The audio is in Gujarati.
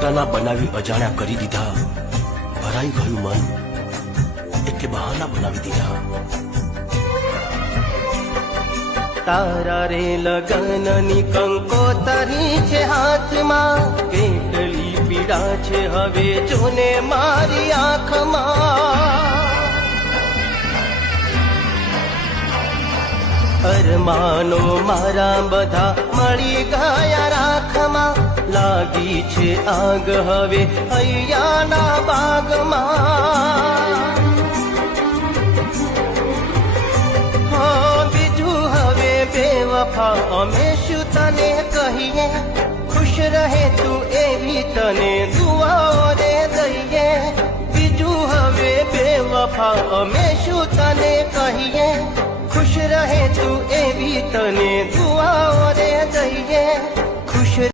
પોતાના બનાવી અજાણ્યા કરી દીધા. ભરાઈ ગયું મન એટલે બહાના બનાવી દીધા. તારા રે લગનની કંકોતરી છે હાથમાં, કેટલી પીડા છે હવે જોને મારી આંખમાં. અરમાનો મારા બધા મળી ગયા રાખમાં, લાગી છે આગ હવે હૈયાના બાગમાં. બીજું હવે બેવફા અમે શું તને કહીએ, ખુશ રહે તું એવી તને દુઆઓ રે દઈએ. બીજું હવે બેવફા અમે શું તને કહીએ, ખુશ રહે તું એવી તને દુઆઓ રે દઈએ.